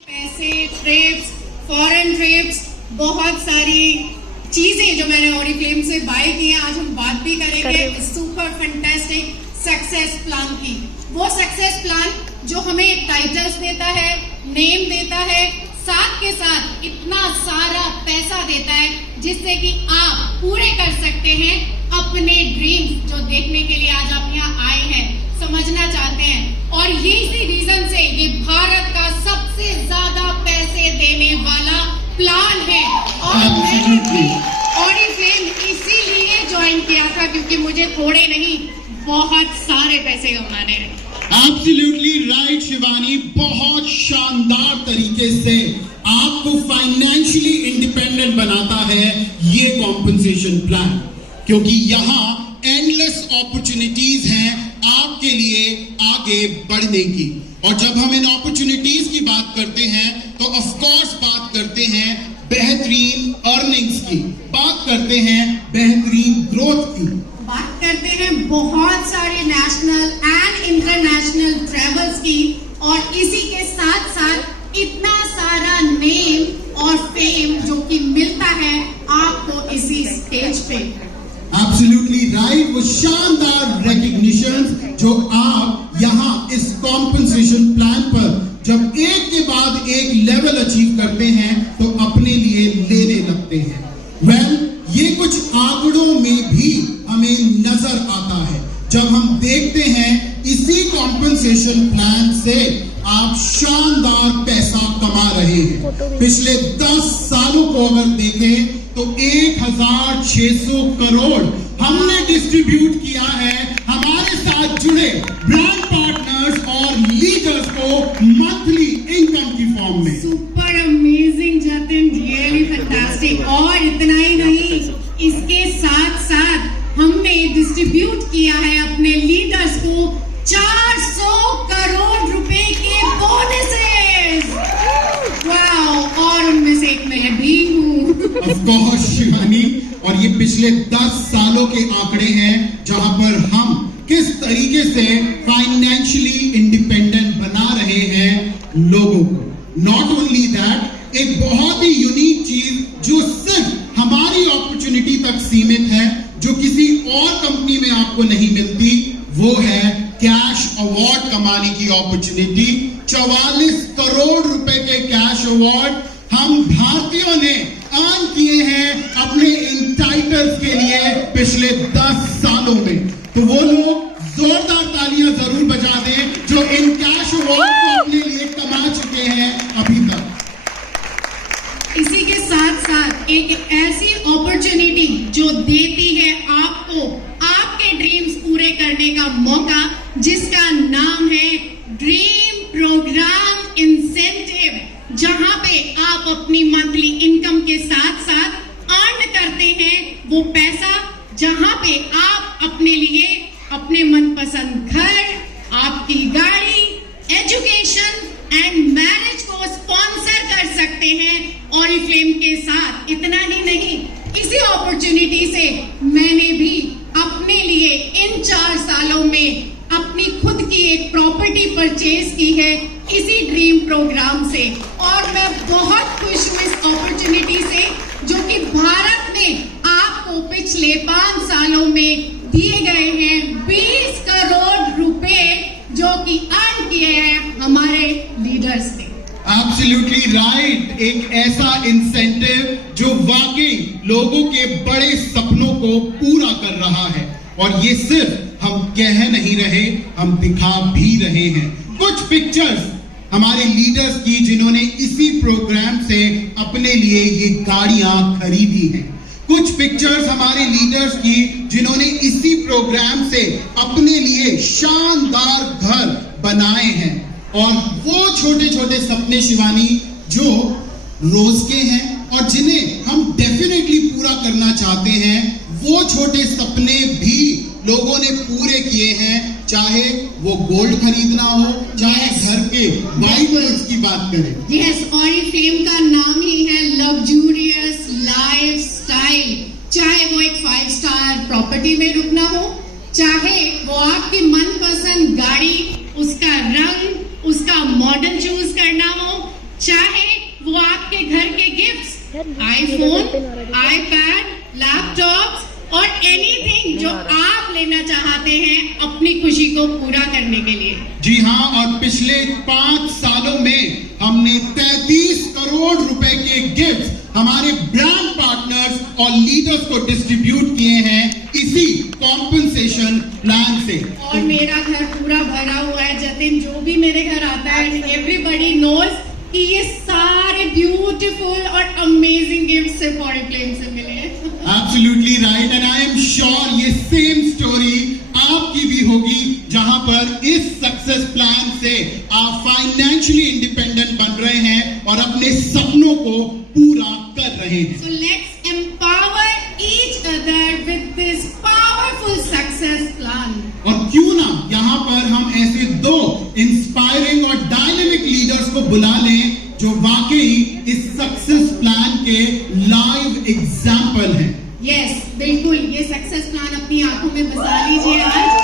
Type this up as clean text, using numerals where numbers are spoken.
पैसे, trips, foreign trips, बहुत सारी चीजें जो मैंने ऑरिफ्लेम से बाय की हैं, आज हम बात भी करेंगे सुपर फैंटास्टिक सक्सेस प्लान की। वो सक्सेस प्लान जो हमें टाइटल्स देता है, नेम देता है, साथ के साथ इतना सारा पैसा देता है जिससे कि आप पूरे कर सकते हैं अपने ड्रीम्स जो देखने के लिए आज आप यहाँ आए हैं, समझना चाहते हैं। और इसी रीजन से ये भारत का सबसे ज्यादा पैसे देने वाला प्लान है। और मैंने भी ऑरिफ्लेम इसीलिए ज्वाइन किया था क्योंकि मुझे थोड़े नहीं बहुत सारे पैसे कमाने हैं। एब्सोल्युटली राइट शिवानी, बहुत शानदार तरीके से आपको फाइनेंशियली इंडिपेंडेंट बनाता है ये कॉम्पनसेशन प्लान, क्योंकि यहाँ एंडलेस अपॉर्चुनिटीज हैं आपके लिए आगे बढ़ने की। और जब हम इन अपॉर्चुनिटीज की बात करते हैं तो ऑफ कोर्स बात करते हैं बेहतरीन अर्निंग्स की, बात करते हैं बेहतरीन ग्रोथ की, बात करते हैं बहुत सारे नेशनल एंड इंटरनेशनल ट्रेवल्स की, और इसी के साथ साथ इतना सारा नेम और फेम जो कि मिलता है आपको इसी स्टेज पे। एब्सोल्युटली राइट, वो शानदार रिकॉग्निशन जो आप यहाँ इस कॉम्पनसेशन प्लान पर जब एक के बाद एक लेवल अचीव करते हैं तो अपने लिए लेने लगते हैं। ये कुछ आंकड़ों में भी हमें नजर आता है जब हम देखते हैं इसी कॉम्पनसेशन प्लान से आप शानदार पैसा कमा रहे हैं। पिछले 10 सालों को अगर देखें तो 1600 करोड़ हमने डिस्ट्रीब्यूट किया है हमारे साथ जुड़े ब्रांड पार्टनर्स और लीडर्स को मंथली इनकम की फॉर्म में। Super amazing Jatin, really fantastic. और इतना ही नहीं, इसके साथ साथ हमने डिस्ट्रीब्यूट किया है अपने लीडर्स को 400 करोड़ रुपए के बोनसेस। वाओ, और उनमें से एक मैं भी हूँ। ऑफ कोर्स शिवानी, और ये पिछले 10 सालों के आंकड़े हैं जहां पर हम किस तरीके से फाइनेंशियली इंडिपेंडेंट बना रहे हैं लोगों को। नॉट ओनली दैट, एक बहुत ही यूनिक चीज जो सिर्फ हमारी अपॉर्चुनिटी तक सीमित है, जो किसी और कंपनी में आपको नहीं मिलती, वो है कैश अवार्ड कमाने की अपॉर्चुनिटी। 44 करोड़ रुपए के कैश अवार्ड हम भारतीयों ने अर्न किए हैं अपने इन टाइटल्स के लिए पिछले 10 सालों में। तो वो लोग जोरदार तालियां जरूर बजा दें जो इन कैश अवार्ड को अपने लिए कमा चुके हैं अभी तक। इसी के साथ साथ एक ऐसी अपॉर्चुनिटी जो देती है आपको आपके ड्रीम्स पूरे करने का मौका, जिसका नाम है ड्रीम प्रोग्राम इंसेंटिव, जहां पे आप अपनी मंथली इनकम के साथ साथ अर्न करते हैं वो पैसा, जहां पे आप अपने लिए अपने मनपसंद घर, आपकी गाड़ी, एजुकेशन एंड मैरिज को स्पॉन्सर कर सकते हैं ऑरिफ्लेम के साथ। इतना ही नहीं, इसी अपॉर्चुनिटी से मैंने भी अपने लिए इन 4 सालों में अपनी खुद की एक प्रॉपर्टी परचेज की है इसी ड्रीम प्रोग्राम से। और मैं बहुत खुश हूँ इस अपॉर्चुनिटी से जो कि भारत ने आपको पिछले 5 सालों में दिए गए हैं 20 करोड़ रुपए जो कि अर्न किए हैं हमारे लीडर्स ने। एब्सोल्युटली राइट, एक ऐसा इंसेंटिव जो वाकई लोगों के बड़े सपनों को पूरा कर रहा है। और ये सिर्फ हम कह नहीं रहे, हम दिखा भी रहे हैं। कुछ पिक्चर्स हमारे लीडर्स की जिन्होंने इसी प्रोग्राम से अपने लिए ये गाड़ियां खरीदी हैं। कुछ पिक्चर्स हमारे लीडर्स की जिन्होंने इसी प्रोग्राम से अपने लिए शानदार घर बनाए हैं। और वो छोटे छोटे सपने शिवानी जो रोज के हैं और जिन्हें हम डेफिनेटली पूरा करना चाहते हैं, वो छोटे सपने भी लोगों ने पूरे किए हैं, चाहे वो गोल्ड खरीदना हो, चाहे घर के वाइटल्स की बात करें। यस, ऑरिफ्लेम का नाम ही है लग्जूरियस लाइफस्टाइल। चाहे वो एक 5 स्टार प्रॉपर्टी में रुकना हो, चाहे वो आपकी मनपसंद गाड़ी, उसका रंग, उसका मॉडल चूज करना हो, चाहे आईफोन, आईपैड, लैपटॉप्स और एनीथिंग जो आप लेना चाहते हैं अपनी खुशी को पूरा करने के लिए। जी हाँ, और पिछले 5 सालों में हमने 33 करोड़ रुपए के गिफ्ट हमारे ब्रांड पार्टनर्स और लीडर्स को डिस्ट्रीब्यूट किए हैं इसी कॉम्पनसेशन प्लान से। और मेरा घर पूरा भरा हुआ है जतिन, जो भी मेरे घर आता है एवरीबॉडी नोज कि ये सारे ब्यूटीफुल और अमेजिंग गिफ्ट सिर्फ ऑरिफ्लेम से मिले हैं। Absolutely right, and I am sure ये सेम स्टोरी आपकी भी होगी, जहां पर इस सक्सेस प्लान से आप फाइनेंशियली इंडिपेंडेंट बन रहे हैं और अपने सपनों को पूरा कर रहे हैं। So let's empower each other with this powerful success plan. और क्यों ना यहाँ पर हम ऐसे 2 इंस्पायरिंग और डायनेमिक लीडर्स को बुला लें जो वाकई इस सक्सेस प्लान के लाइव एग्जाम्पल हैं। Yes, बिल्कुल, ये सक्सेस प्लान अपनी आंखों में बसा लीजिए आज